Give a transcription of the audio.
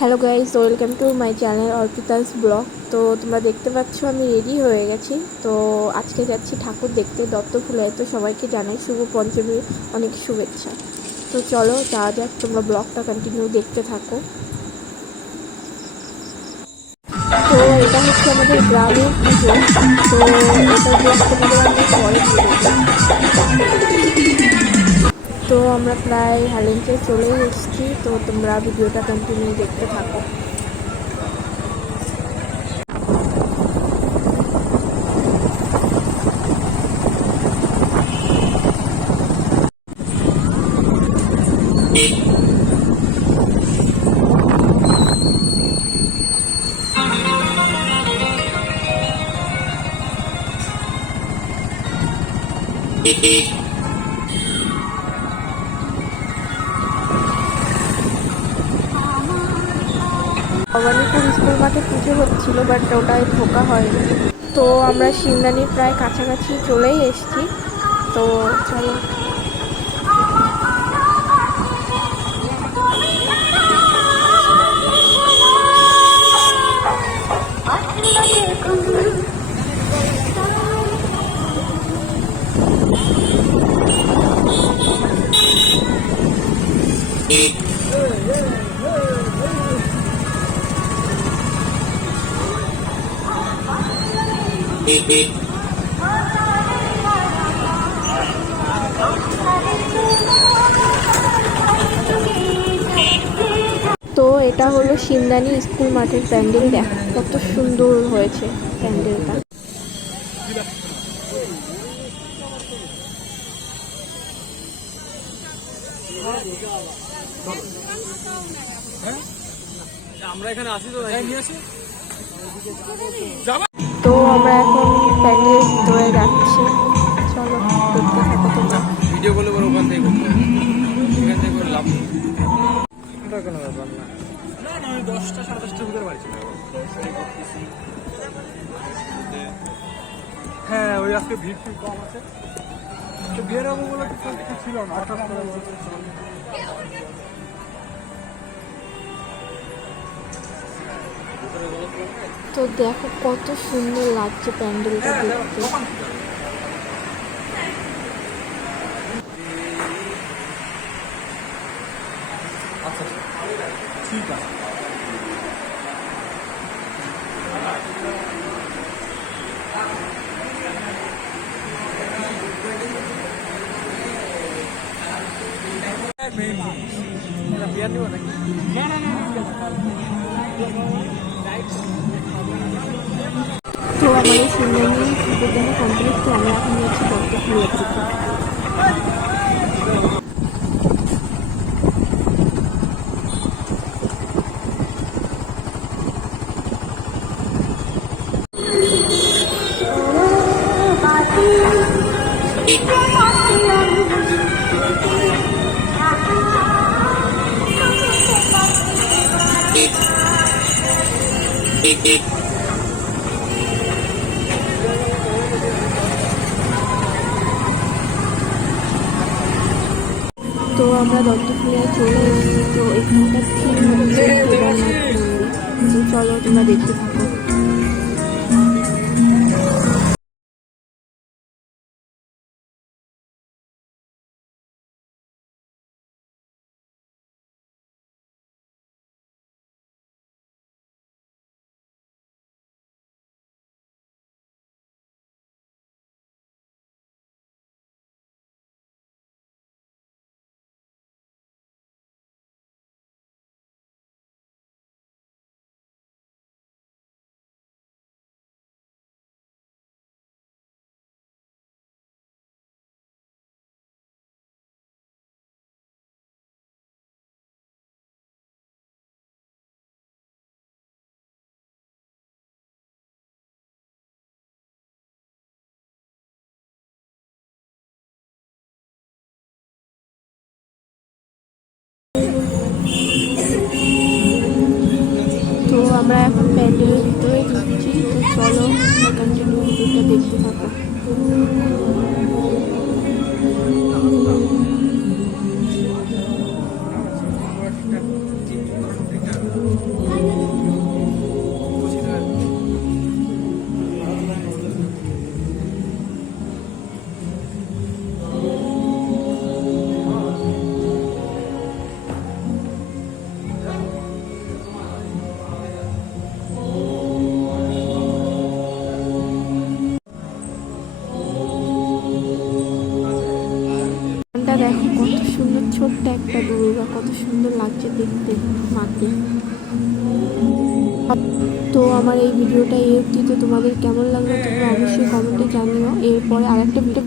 Hello guys, welcome to my channel Arpita's blog. তো তোমরা দেখতে পাচ্ছ আমি রেডি হয়ে গেছি। তো আজকে যাচ্ছি ঠাকুর দেখতে দত্তফুলায়। তো সবাইকে জানাই শুভ পঞ্চমীর অনেক শুভেচ্ছা। তো চলো যাওয়া যাক, তোমরা ব্লগটা কন্টিনিউ দেখতে থাকো। তো এটা হচ্ছে আমাদের গ্রামের পুজো। তো এটার ব্লগ তোমাদের আমি পরে দিয়ে দেবো। তো আমরা প্রায় হ্যালেন্সে চলেই এসেছি। তো তোমরা ভিডিওটা কন্টিনিউ দেখতে থাকো। ভবানীপুর স্কুল মাঠে পুজো হচ্ছিল, বাট ওটায় ঢোকা হয়নি। তো আমরা শিমদানির প্রায় কাছাকাছি চলেই এসেছি। তো চলো। তো এটা হলো শিমদানি স্কুল মাঠের প্যান্ডেল। দেখো কত সুন্দর হয়েছে প্যান্ডেলটা। তো আমরা এখন প্যান্ডেলের ভিতরে যাচ্ছি। চলো দেখতে থাকো তোমরা। ভিডিও করলে ওখান থেকে করতে হবে, এখান থেকে করে লাভ নেই। ওটা কোনো ব্যাপার না। না না, আমি 10টা 10:30টার ভিতরে বাড়ি চলে যাবো। হ্যাঁ, ওই আজকে ভিড় কম আছে। বিয়ের হবো বলে কিছু ছিল না। তো দেখো কত সুন্দর লাগছে প্যান্ডেলটা দেখতে। আচ্ছা ঠিক আছে। বিয়ার নিব নাকি? না না না। তো আমাদের শিমদানি ঠাকুর দেখা কমপ্লিট। তো আমরা এখন যাচ্ছি দত্তফুলার দিকে। তো আমরা দত্তফুলায় চলে এসেছি। তো এখানকার থিম হচ্ছে কেদারনাথ মন্দির। তো চলো তোমরা দেখতে থাকো। তো আমরা এখন প্যান্ডেলের ভিতরে ঢুকছি। তো চলো কন্টিনিউ ভিডিওটা দেখতে থাকো। ছোট্ট একটা দুর্গা, কত সুন্দর লাগছে দেখতে মাকে। তো আমার এই ভিডিওটা এই অবধি, তো তোমাদের কেমন লাগলো তোমরা অবশ্যই কমেন্টে জানিও। এরপরে আরেকটা ভিডিও